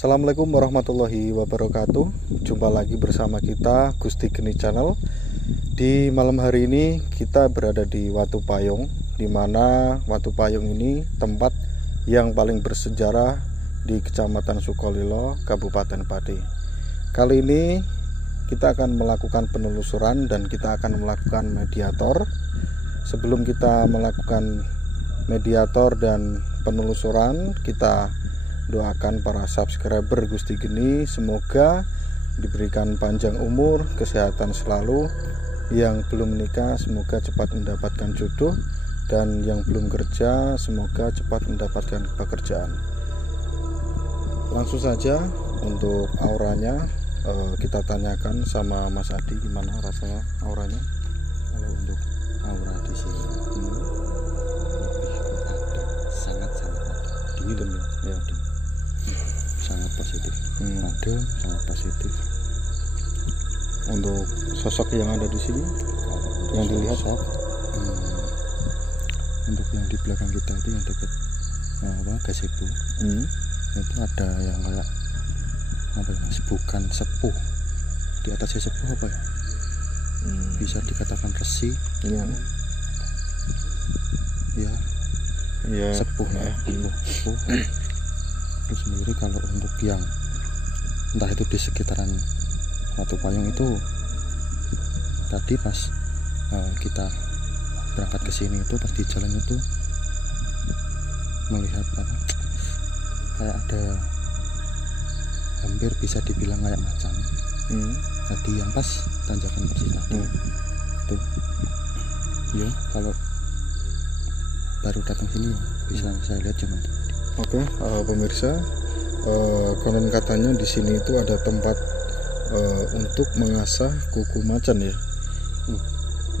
Assalamualaikum warahmatullahi wabarakatuh. Jumpa lagi bersama kita Gusti Geni Channel. Di malam hari ini kita berada di Watu Payung, di mana Watu Payung ini tempat yang paling bersejarah di Kecamatan Sukolilo, Kabupaten Pati. Kali ini kita akan melakukan penelusuran dan kita akan melakukan mediator. Sebelum kita melakukan mediator dan penelusuran, kita doakan para subscriber Gusti Geni semoga diberikan panjang umur, kesehatan selalu. Yang belum menikah semoga cepat mendapatkan jodoh, dan yang belum kerja semoga cepat mendapatkan pekerjaan. Langsung saja untuk auranya kita tanyakan sama Mas Adi, gimana rasanya auranya. Kalau untuk aura di sini lebih ke adem, sangat adem. Dingin ya, sangat positif. Adem, sangat positif. Untuk sosok yang ada di sini, yang dilihat untuk yang di belakang kita itu yang dekat gazebo, itu ada yang kayak apa ya, bukan sepuh, di atasnya sepuh apa ya, bisa dikatakan resi, ya sepuh ya, sepuh. Terus sendiri kalau untuk yang entah itu di sekitaran Watu Payung itu, tadi pas kita berangkat ke sini itu pas di jalan itu melihat apa, kayak ada hampir bisa dibilang kayak macan. Tadi yang pas tanjakan persis tadi tuh ya, kalau baru datang sini bisa saya lihat cuma itu. Oke, pemirsa, konon katanya di sini itu ada tempat untuk mengasah kuku macan ya.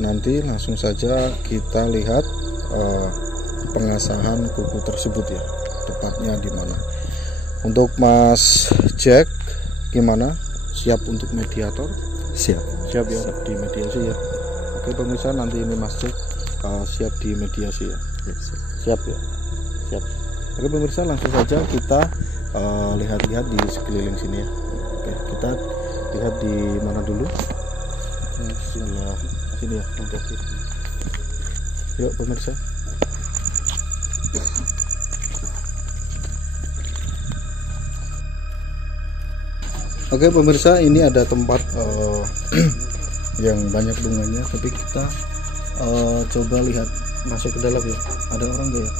Nanti langsung saja kita lihat pengasahan kuku tersebut ya, tepatnya di mana. Untuk Mas Jack, gimana? Siap untuk mediator? Siap ya, di mediasi ya. Oke pemirsa, nanti ini Mas Jack siap di mediasi ya. Siap ya, siap. Oke pemirsa, langsung saja kita lihat-lihat di sekeliling sini ya. Oke, kita lihat di mana dulu? Sebelah sini ya. Oke. Yuk pemirsa. Oke pemirsa, ini ada tempat yang banyak bunganya, tapi kita coba lihat masuk ke dalam ya. Ada orang nggak ya?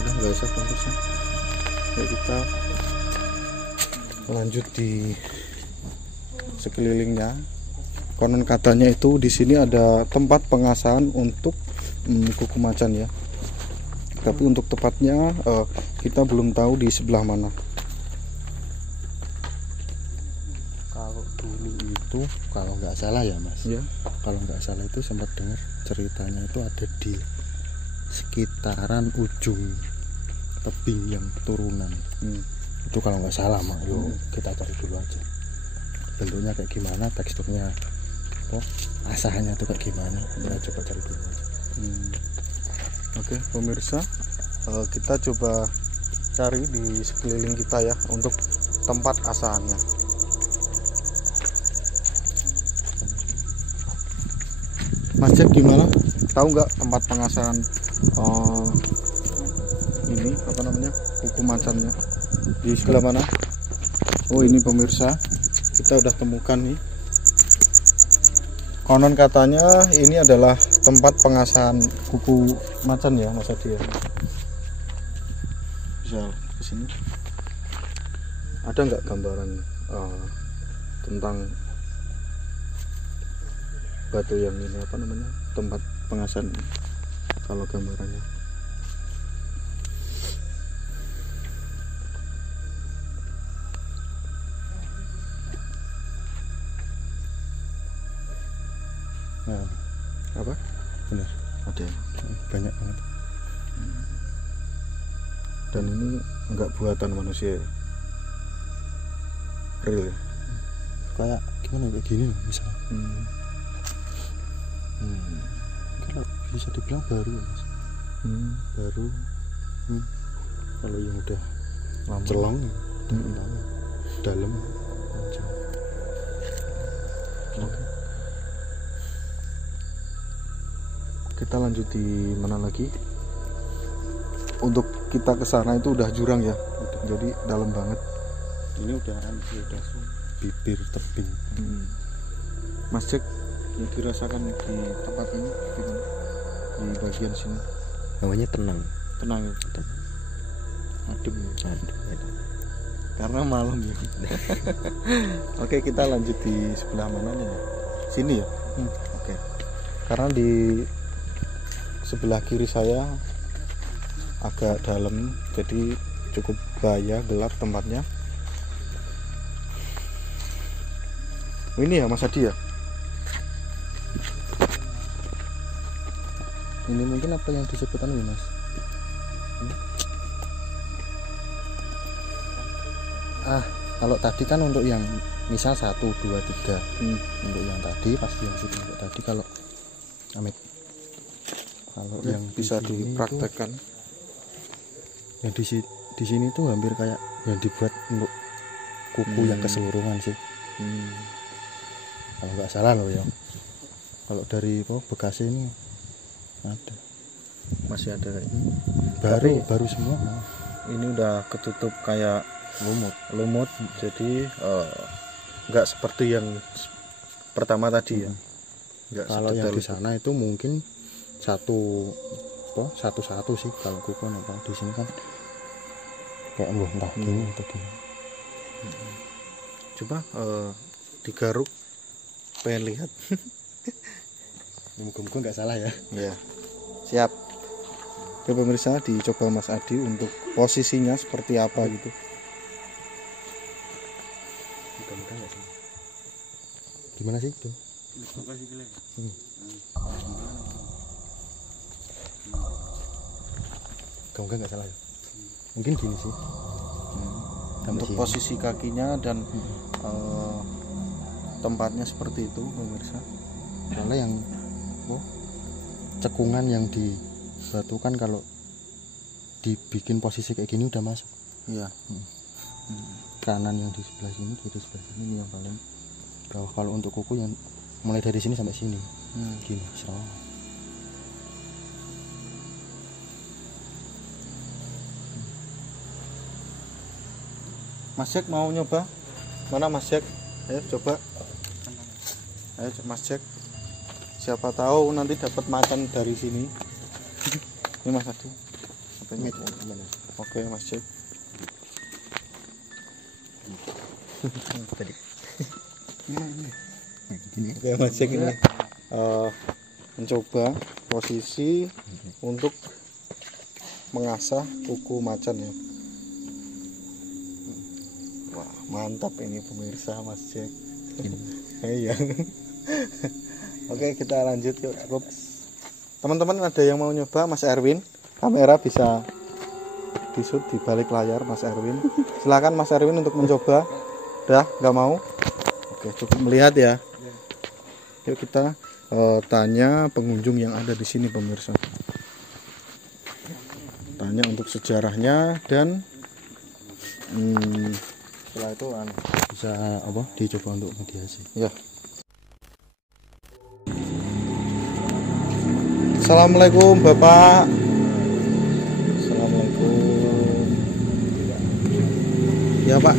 Nggak usah pemirsa. Ya, kita lanjut di sekelilingnya. Konon katanya itu di sini ada tempat pengasahan untuk kuku macan ya. Tapi untuk tepatnya kita belum tahu di sebelah mana. Kalau dulu itu, kalau nggak salah ya Mas, Ya. kalau nggak salah itu sempat dengar ceritanya itu ada di sekitaran ujung tebing yang turunan. Itu kalau nggak salah mak, yuk kita cari dulu aja bentuknya kayak gimana, teksturnya, asahannya tuh kayak gimana, kita coba cari dulu aja. Oke pemirsa, kita coba cari di sekeliling kita ya untuk tempat asahannya. Mas Jack, gimana? Tahu nggak tempat pengasahan ini apa namanya, kuku macannya di sebelah mana? Oh ini pemirsa, kita udah temukan nih Konon katanya ini adalah tempat pengasahan kuku macan ya Mas Adi ya. Bisa ke sini. Ada nggak gambaran tentang batu yang ini apa namanya tempat pengasahan ini? Kalau gambarannya Nah, apa? benar. Ada ya? Banyak banget. Dan ini enggak buatan manusia ya? Real ya? Kayak gimana kayak gini loh misalnya. Kalau bisa dibilang baru ya, Mas. Baru. Kalau yang udah Lama. celong dalam. Oke. Kita lanjut di mana lagi? Untuk kita ke sana itu udah jurang ya. Jadi dalam banget. Ini udah bibir tebing. Mas Jack yang dirasakan di tempat ini gimana? Di bagian sini Namanya tenang. tenang ya? Adem ya? Karena malam ya. Oke, kita lanjut di sebelah mananya ya? Sini ya? Oke. Karena di sebelah kiri saya agak dalam, jadi cukup bahaya, gelap tempatnya. Ini ya Mas Adi ya? Ini mungkin apa yang disebutkan ini, Mas? Kalau tadi kan untuk yang misal 1, 2, 3 untuk yang tadi pasti yang sudah untuk tadi. Kalau Amit, kalau Oke, yang bisa di sini dipraktekkan. tuh, yang di sini tuh hampir kayak yang dibuat untuk kuku yang keseluruhan sih. Kalau nggak salah loh ya. Kalau dari Bekasi ini ada. Masih ada kayak Baru semua. ini udah ketutup kayak lumut jadi nggak seperti yang pertama tadi ya. Nggak Kalau yang sedetail di itu. sana itu mungkin satu sih kalau kuku apa di sini kan kayak entah gini atau gini. Coba digaruk pengen lihat. Muka-muka nggak salah ya. Ya, siap. Oke pemirsa, dicoba Mas Adi untuk posisinya seperti apa gitu. Muka-muka nggak salah. Gimana sih itu? Muka-muka nggak salah ya. Mungkin gini sih. Untuk sini. posisi kakinya dan tempatnya seperti itu pemirsa. Soalnya yang cekungan yang dibatukan kalau dibikin posisi kayak gini udah masuk. Iya. Kanan yang di sebelah sini, kiri sebelah sini ini yang paling bawah. Kalau untuk kuku yang mulai dari sini sampai sini gini serong. Mas Jack mau nyoba? Mana Mas Jack? Ayo coba. Ayo Mas Jack. Siapa tahu nanti dapat makan dari sini. Ini Mas Adi. Oke Mas Jack. Tadi. Oke Mas Jack ini mencoba posisi untuk mengasah kuku macan ya. Wah mantap ini pemirsa Mas Jack. Iya. Oke kita lanjut yuk, cukup. Teman-teman ada yang mau nyoba? Mas Erwin, kamera bisa disut di balik layar Mas Erwin. Silakan Mas Erwin untuk mencoba. Udah nggak mau? Oke cukup melihat ya. Yuk kita tanya pengunjung yang ada di sini pemirsa. Tanya untuk sejarahnya dan setelah itu Bisa dicoba untuk mediasi. ya. Assalamualaikum Bapak. Assalamualaikum. Ya Pak,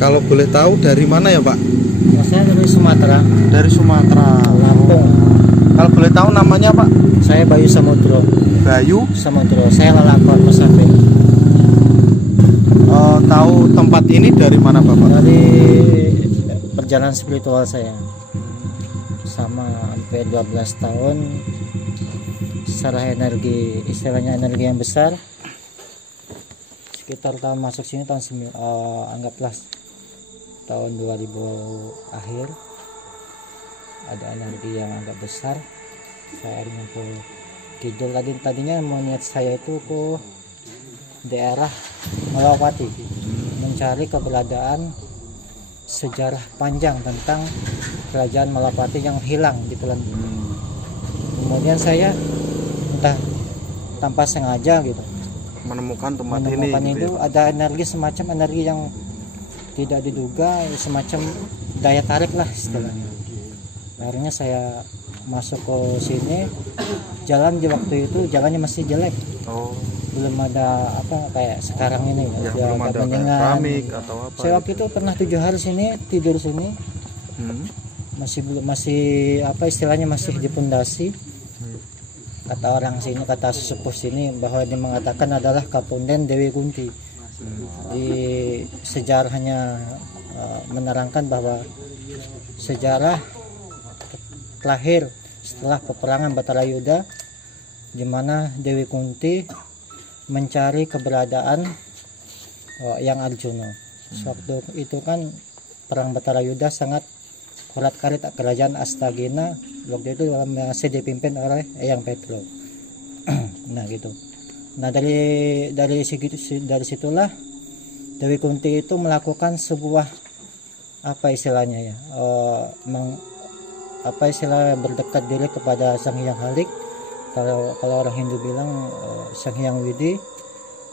Kalau boleh tahu dari mana ya Pak? Saya dari Sumatera. Dari Sumatera. Lampung. Kalau boleh tahu namanya Pak? Saya Bayu Samudro. Bayu Samudro. Saya lelakon musafir. Tahu tempat ini dari mana Bapak? Dari perjalanan spiritual saya. Sama hampir 12 tahun. Secara energi, istilahnya energi yang besar. Sekitar tahun masuk sini tahun anggaplah tahun 2000 akhir, ada energi yang agak besar. Saya ingin ke kidul, tadinya mau niat saya itu ke daerah Malawati, mencari keberadaan sejarah panjang tentang kerajaan Malawati yang hilang di Telan Bumi. Kemudian saya entah tanpa sengaja gitu menemukan tempat menemukan ini itu gitu ya? Ada energi, semacam energi yang tidak diduga, semacam daya tarik lah istilahnya. Akhirnya saya masuk ke sini. Jalan di waktu itu jalannya masih jelek. Belum ada apa kayak sekarang ini ya, belum ada keramik atau apa. Saya waktu itu pernah 7 hari sini, tidur sini. Masih apa istilahnya, masih di pondasi. Kata orang sini, kata sesepuh sini, bahwa dia mengatakan adalah Kapunden Dewi Kunti. Di sejarahnya menerangkan bahwa sejarah lahir setelah peperangan Batarayuda, di mana Dewi Kunti mencari keberadaan Yang Arjuna. Waktu itu kan perang Batarayuda sangat korat-karit kerajaan Astagina. Waktu itu masih dipimpin oleh Eyang Petro. Nah gitu. Nah dari situlah Dewi Kunti itu melakukan sebuah apa istilahnya ya, berdekat diri kepada Sang Hyang Halik. Kalau orang Hindu bilang Sang Hyang Widi.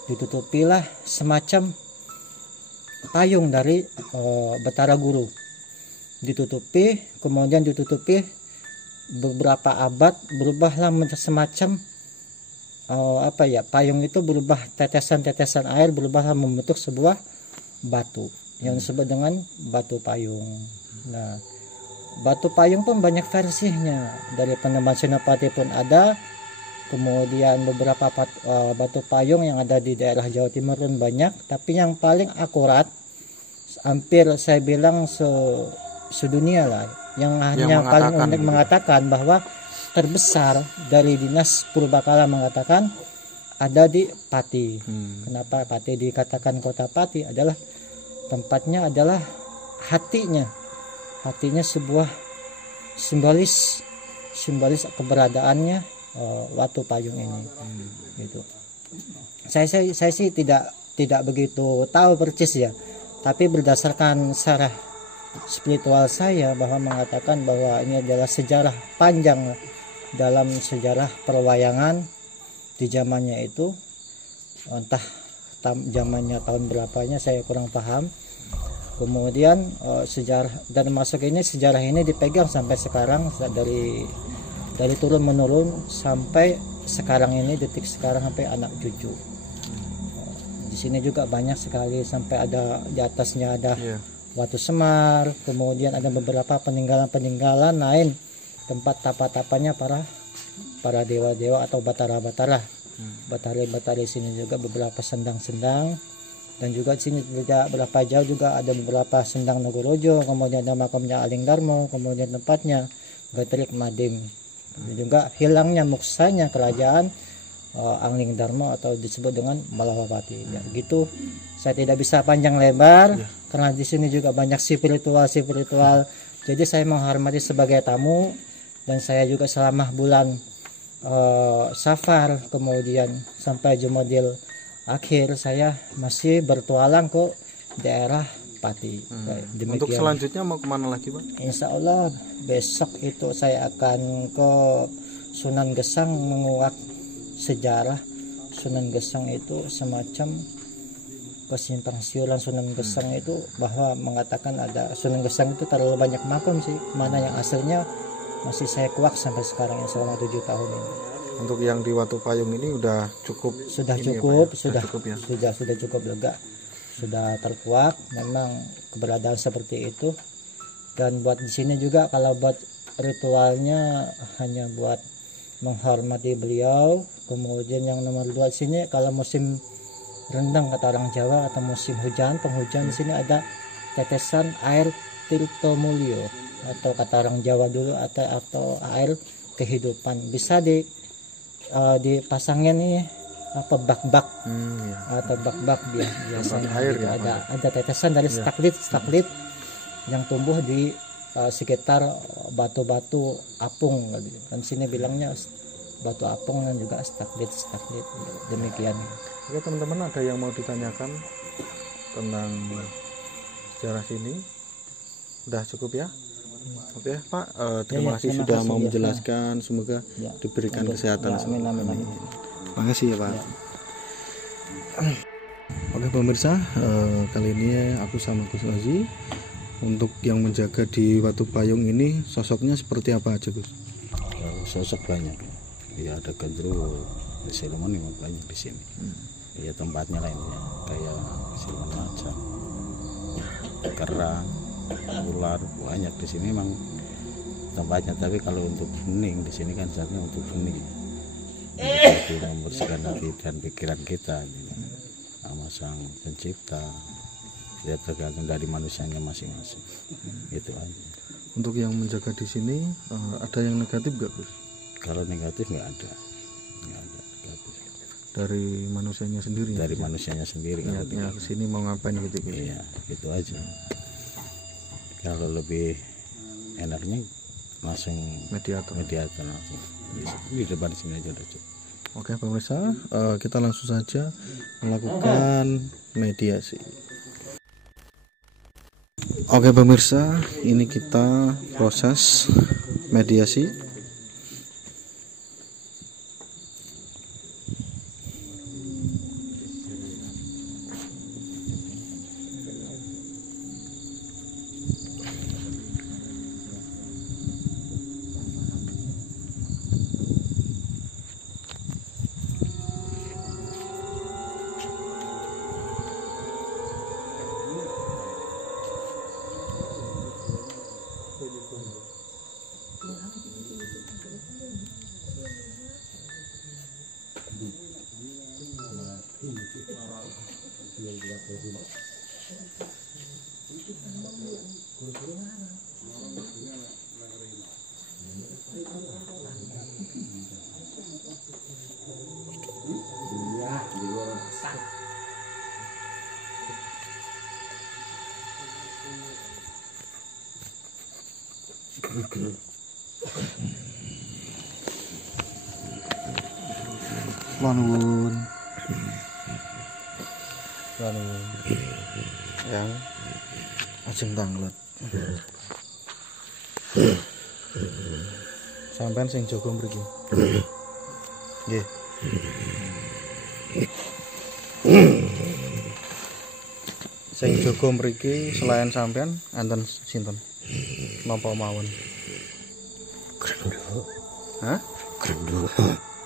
Ditutupilah semacam payung dari Batara Guru. Kemudian ditutupi beberapa abad, berubahlah semacam payung itu berubah, tetesan-tetesan air berubahlah membentuk sebuah batu yang disebut dengan batu payung. Nah, batu payung pun banyak versinya. Dari Panembahan Senopati pun ada. Kemudian beberapa batu payung yang ada di daerah Jawa Timur pun banyak. Tapi yang paling akurat, hampir saya bilang sedunia lah, yang paling unik mengatakan bahwa terbesar dari dinas Purbakala mengatakan ada di Pati. Kenapa Pati dikatakan kota Pati? Adalah tempatnya adalah hatinya sebuah simbolis keberadaannya Watu Payung ini. Gitu. Saya sih tidak begitu tahu persis ya, tapi berdasarkan sejarah spiritual saya bahwa mengatakan bahwa ini adalah sejarah panjang dalam sejarah perwayangan di zamannya itu, entah zamannya tahun berapanya saya kurang paham. Kemudian sejarah dan masuk ini, sejarah ini dipegang sampai sekarang, dari turun menurun sampai sekarang ini, detik sekarang, sampai anak cucu. Di sini juga banyak sekali, sampai ada di atasnya ada Watu Semar, kemudian ada beberapa peninggalan lain, tempat tapa-tapanya para dewa-dewa atau batara-batara. Batari sini juga beberapa sendang-sendang, dan juga di sini tidak berapa jauh juga ada beberapa sendang Nogorojo, kemudian ada makamnya Aling Darmo, kemudian tempatnya Batrik Madim. Juga hilangnya muksanya kerajaan Angling Darmo atau disebut dengan Malawapati. Ya, gitu. Saya tidak bisa panjang lebar karena di sini juga banyak spiritual. Jadi saya menghormati sebagai tamu, dan saya juga selama bulan Safar kemudian sampai Jumadil akhir saya masih bertualang ke daerah Pati. Untuk selanjutnya mau kemana lagi Pak? Insya Allah besok itu saya akan ke Sunan Gesang menguak sejarah. Sunan Gesang itu semacam kesimpang siuran. Sunan Gesang itu bahwa mengatakan ada Sunan Gesang itu terlalu banyak makam sih, mana yang aslinya masih saya kuak sampai sekarang yang selama 7 tahun ini. Untuk yang di Watu Payung ini udah cukup? Sudah cukup, ya, Pak, ya? Sudah cukup lega. sudah terkuak memang keberadaan seperti itu. Dan buat di sini juga kalau buat ritualnya hanya buat menghormati beliau. Kemudian yang nomor 2 di sini kalau musim rendang kata orang Jawa atau musim hujan, penghujan, di sini ada tetesan air Tirtomulyo atau kata orang Jawa dulu atau air kehidupan. Bisa dipasangin nih apa bak-bak atau bak-bak biasanya air gitu. ya, ada tetesan dari staklit yang tumbuh di sekitar batu-batu apung gitu. Kan sini bilangnya batu apung dan juga staklit demikian. Oke teman-teman, ada yang mau ditanyakan tentang sejarah sini? Udah cukup ya? Oke Pak, terima kasih sudah mau menjelaskan. Semoga diberikan kesehatan. Amin. Terima kasih ya Pak. Oke pemirsa, kali ini aku sama Gus Aji. Untuk yang menjaga di Watu Payung ini sosoknya seperti apa aja Gus? Sosok banyak ya, ada gendruwo, siluman yang banyak di sini. Ya tempatnya lain ya, kayak siluman macan, kerang, ular, banyak di sini memang tempatnya. Tapi kalau untuk hening di sini kan saatnya untuk hening, untuk membersihkan hati dan pikiran kita sama Sang Pencipta. Ya tergantung dari manusianya masing-masing. Itu aja. Untuk yang menjaga di sini ada yang negatif gak Gus? Kalau negatif nggak ada negatif. Dari manusianya sendiri. Dari manusianya sendiri. Niatnya kesini mau ngapain gitu Gus? Iya, gitu aja. Kalau lebih enaknya langsung mediator langsung di depan sini aja udah cukup. Oke pemirsa, kita langsung saja melakukan mediasi. Oke pemirsa, ini kita proses mediasi. Lanun yang ajeng tanglet sampean sing jaga mriki nggih. Sing jaga mriki selain sampean enten sinten napa mawon?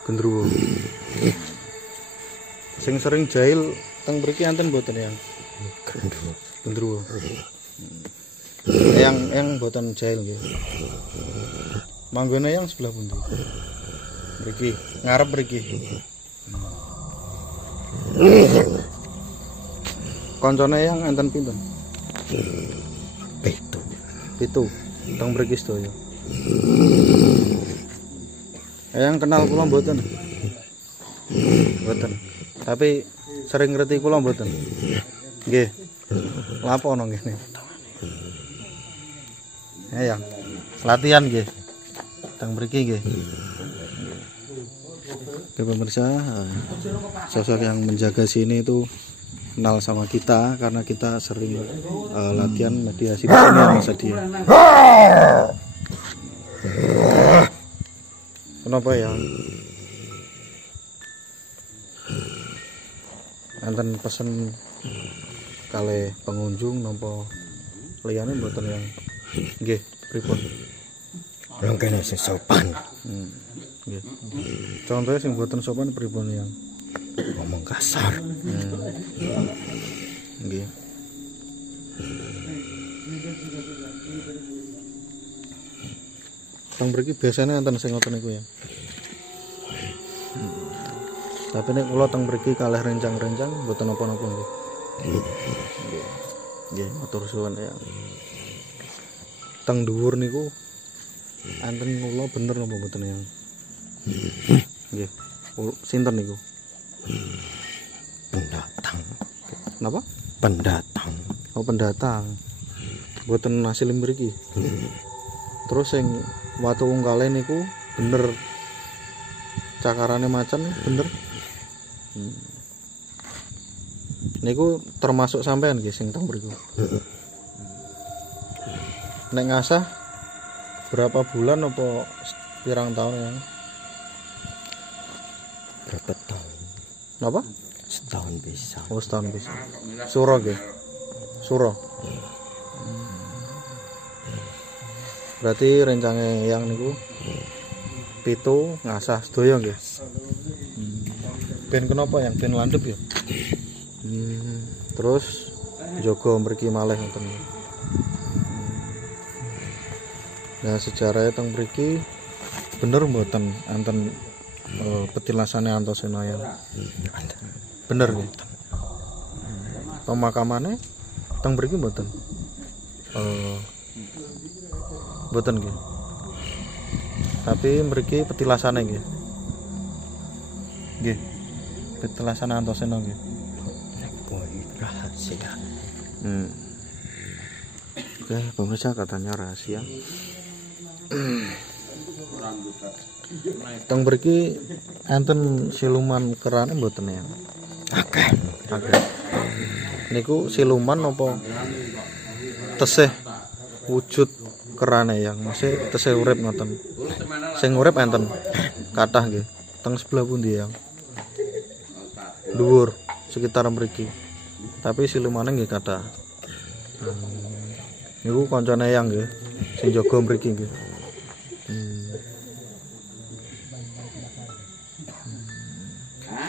Gendruwo. Sing sering jahil teng mriki enten mboten yang gendruwo. Yang mboten jahil nggih. Manggone yang sebelah pundi? Mriki, ngarep mriki. Koncone yang enten pinten? Pitu. Teng mriki sedaya. Yang kenal kula mboten? Mboten. Tapi sering ngerti kula mboten? Nggih. Lapo ono ngene? Yang latihan nggih. Teng mriki nggih. Oke pemirsa, sosok yang menjaga sini itu kenal sama kita karena kita sering latihan mediasi di sini sama dia. Kenapa ya? Enten pesen kali pengunjung napa liyane mboten yang nggih pripun? Orang kena sopan. Nggih. Contohnya sing mboten sopan pripun yang Ngomong kasar. Nggih. Teng mriki biasanya enten sing ngoten niku ya. Tapi nek kula teng mriki kalih rencang-rencang mboten napa-napa nggih. Nggih, matur suwun ya. Teng dhuwur niku enten kula bener napa mboten ya? Nggih. Sinten niku? Pendatang. Napa? Pendatang. Oh, pendatang. Mboten asli mriki. Terus sing watu unggale niku bener cakarane macan bener. Niku termasuk sampean nggih sing teng mriku. Nek ngasah berapa bulan apa pirang tahun ya? Berapa tahun? Napa? Setahun bisa. Oh, setahun bisa. Suro nggih. Suro. Berarti rencange yang niku pitu ngasah sedaya nggih. Ben kenapa yang ben landhep ya? Terus jaga mriki malih ngoten. Nah, sejarahnya teng mriki bener mboten enten petilasane Antaséna ya. Bener nggih. Pemakamane teng mriki mboten. Mboten nggih. Tapi mriki petilasane nggih. Nggih. Petilasane Antaséna nggih. Rahasia. Oke, pemirsa katanya rahasia. Teng mriki enten siluman kerane mboten ya? Akeh. Niku siluman apa tesih wujud kerane yang masih tesih urip ngoten. Sing urip enten kathah nggih. Teng sebelah pundi yang? Dhuwur sekitar mriki. Tapi silumane nggih kathah. Niku kancane yang nggih sing jaga mriki nggih.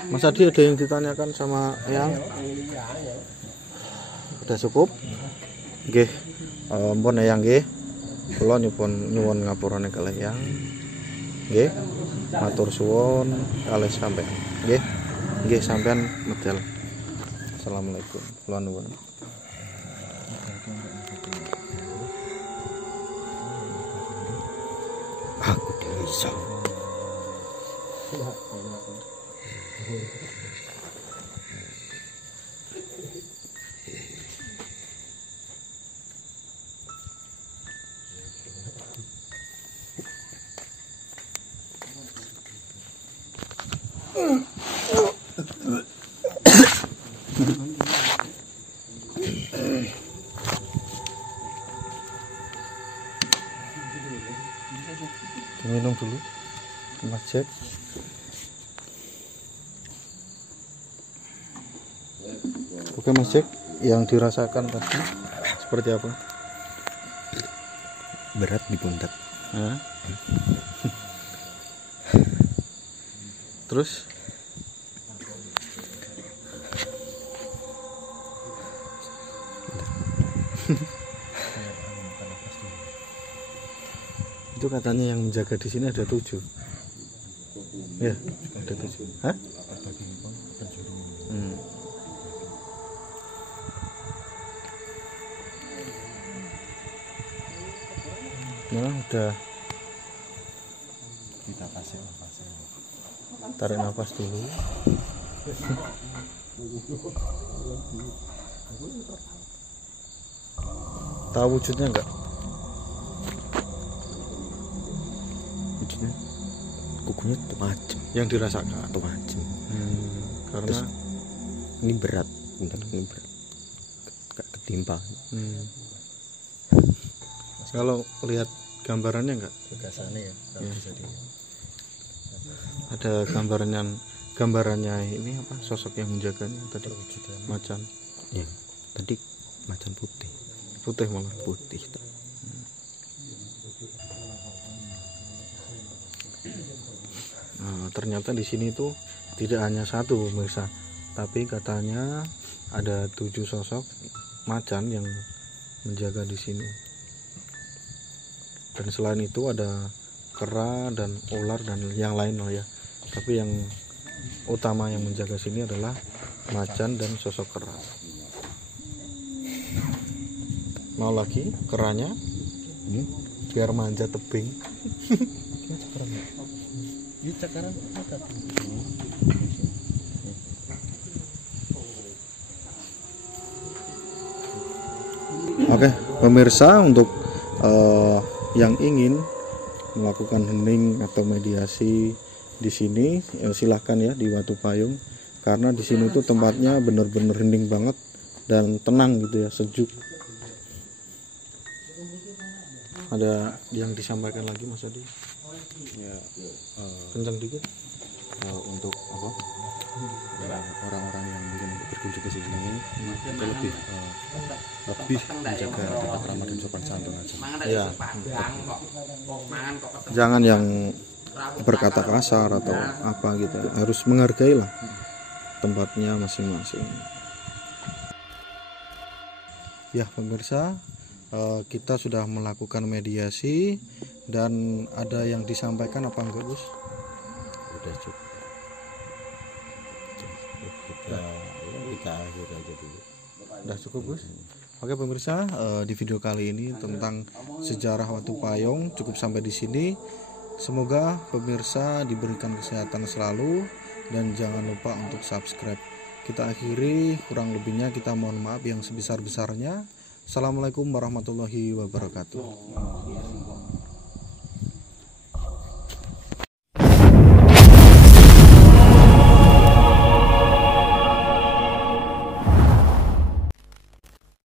Mas Adi ada yang ditanyakan sama Eyang? Udah cukup? Nggih. Mpun Eyang nggih. Kula nyuwun ngapurane kalih Eyang. Nggih. Matur suwun kalih sampean. Nggih. Nggih sampean medal. Assalamualaikum. Kula nuwun. Aku bisa. Minum dulu ke masjid. Oke Mas Jack, yang dirasakan tadi seperti apa? Berat di pundak. Terus? Itu katanya yang menjaga di sini ada 7. Ya, ada 7. Hah? Nah, udah. Kita kasih nafas. Tarik nafas dulu. Tahu wujudnya enggak? Wujudnya kukunya tuh macem. Yang dirasakan Tuh macem. Karena terus, ini berat, ini berat. Gak ketimpa. Kalau lihat gambarannya enggak? Gasannya ya, bisa Ada gambarannya ini apa? Sosok yang menjaganya tadi macan. Ya, tadi macan putih. Putih malah. Putih. Nah, ternyata di sini tuh tidak hanya satu pemirsa, tapi katanya ada 7 sosok macan yang menjaga di sini. Dan selain itu ada kera dan ular dan yang lain lah ya. Tapi yang utama yang menjaga sini adalah macan dan sosok kera. Mau lagi keranya? Biar manja tebing. Oke, pemirsa, untuk yang ingin melakukan hening atau mediasi di sini silahkan ya di Watu Payung, karena di sini tuh tempatnya bener-bener hening banget dan tenang gitu ya, sejuk. Ada yang disampaikan lagi Mas Adi? Ya, Kencang dikit. untuk apa? Orang-orang yang mungkin berkunjung ke sini itu lebih menjaga tata krama dan sopan santun aja. Ya. Jangan yang berkata kasar atau apa gitu. Harus menghargai lah tempatnya masing-masing. Ya pemirsa, kita sudah melakukan mediasi dan ada yang disampaikan apa enggak Gus? Udah cukup. Kita akhir aja dulu. Udah cukup Gus. Oke pemirsa, di video kali ini tentang sejarah Watu Payung cukup sampai di sini. Semoga pemirsa diberikan kesehatan selalu dan jangan lupa untuk subscribe. Kita akhiri, kurang lebihnya kita mohon maaf yang sebesar-besarnya. Assalamualaikum warahmatullahi wabarakatuh.